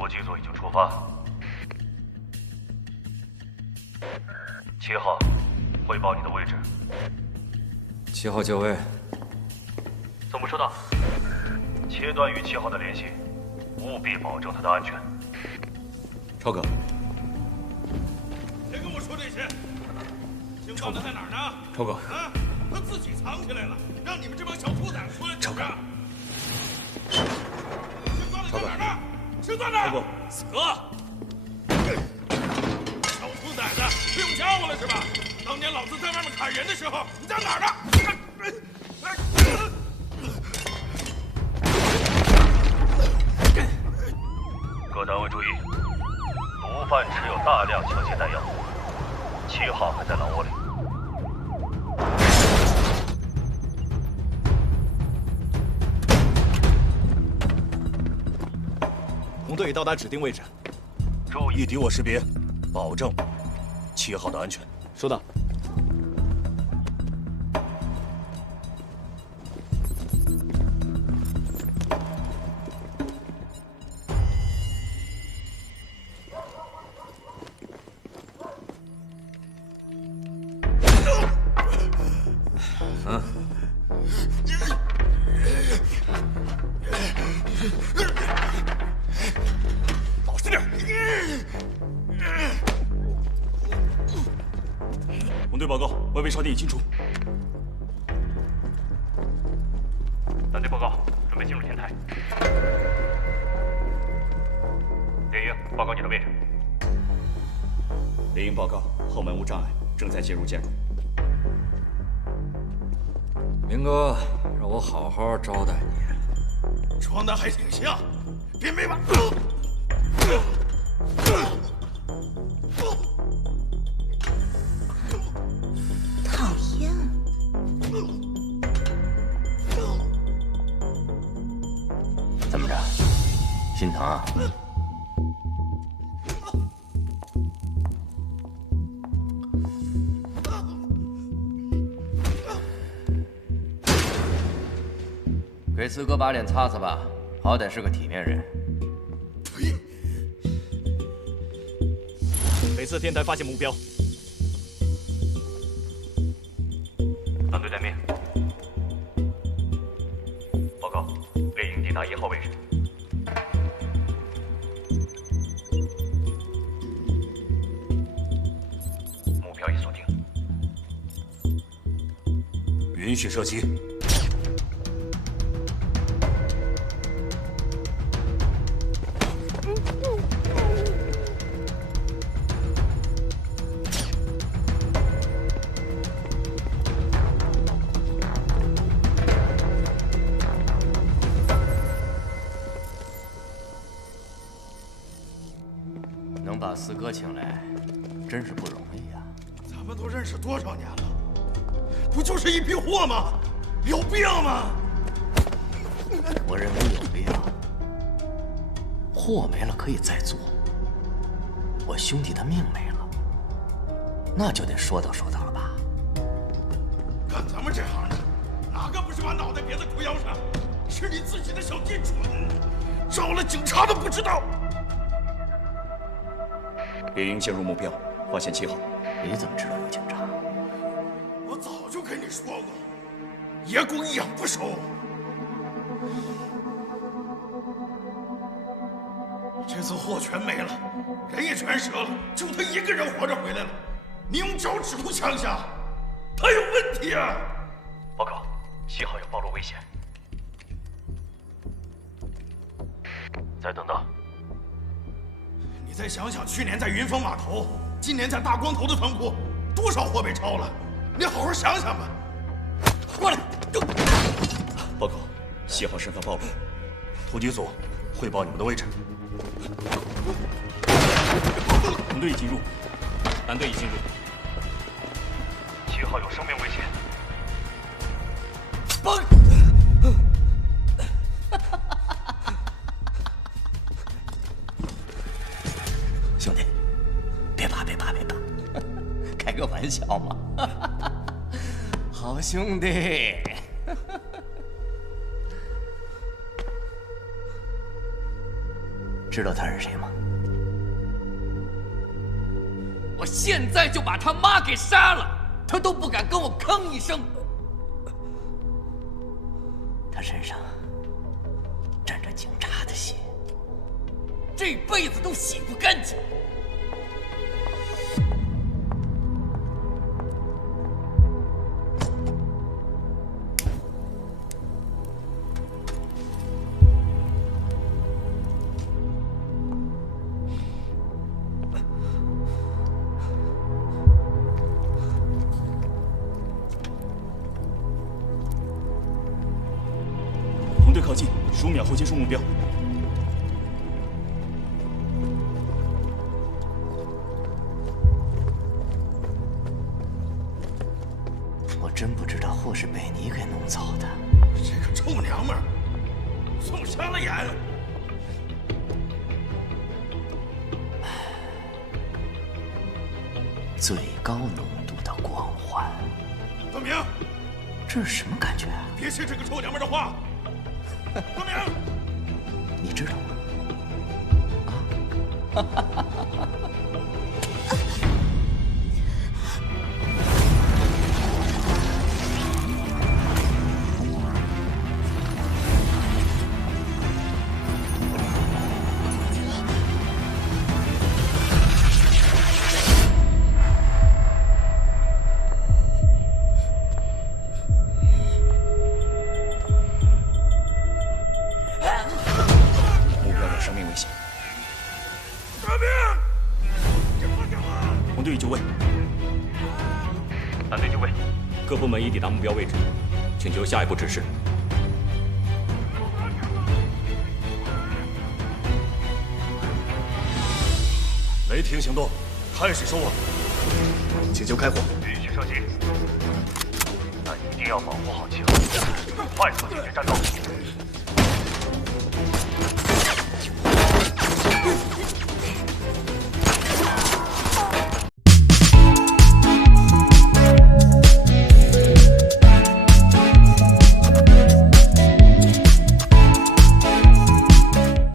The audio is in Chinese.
突击组已经出发。7号，汇报你的位置。7号就位。总部收到。切断与7号的联系，务必保证他的安全。超哥。别跟我说这些。姓段的在哪儿呢？超哥。啊，他自己藏起来了，让你们这帮小兔崽子出来指着。姓段的在哪儿呢？姓段的。超哥。死哥。小兔崽子，不用叫我了是吧？当年老子在外面砍人的时候，你在哪儿呢？各单位注意，毒贩持有大量枪械弹药，7号还在老窝里。红队已到达指定位置，注意敌我识别，保证7号的安全。收到。老实点。红队报告，外围哨点已清除。蓝队报告，准备进入天台。猎鹰，报告你的位置。猎鹰报告，后门无障碍，正在进入建筑。明哥，让我好好招待你。装的还挺像，别没完。讨厌。怎么着？心疼啊？给四哥把脸擦擦吧，好歹是个体面人。呸！北侧天台发现目标。蓝队待命。报告，猎鹰抵达1号位置。目标已锁定。允许射击。能把四哥请来，真是不容易呀。咱们都认识多少年了？不就是一批货吗？有必要吗？我认为有必要。货没了可以再做，我兄弟的命没了，那就得说道说道了吧？干咱们这行的，哪个不是把脑袋别在裤腰上？是你自己的小弟蠢，招了警察都不知道。猎鹰进入目标，发现7号。你怎么知道有警察？我早就跟你说过，爷公一养不熟。这次货全没了，人也全折了，就他一个人活着回来了。你用脚指头枪下，他有问题啊！报告，7号有暴露危险。再等等。你再想想，去年在云峰码头，今年在大光头的仓库，多少货被抄了？你好好想想吧。过来！报告，7号身份暴露，突击组汇报你们的位置。红队已进入，蓝队已进入。 7号有生命危险。兄弟，别怕，别怕，别怕，开个玩笑嘛。好兄弟。知道他是谁吗？我现在就把他妈给杀了，他都不敢跟我吭一声。他身上沾着警察的血，这辈子都洗不干净。红队靠近，15秒后结束目标。我真不知道祸是被你给弄走的。这个臭娘们儿，送瞎了眼。最高浓度的光环。段明，这是什么感觉啊？别信这个臭娘们儿的话。段明，你知道吗？目标有生命危险。段明，你放开我！红队已就位，蓝队就位，各部门已抵达目标位置，请求下一步指示。雷霆行动开始收网，请求开火。允许射击，但一定要保护好气候，快速解决战斗。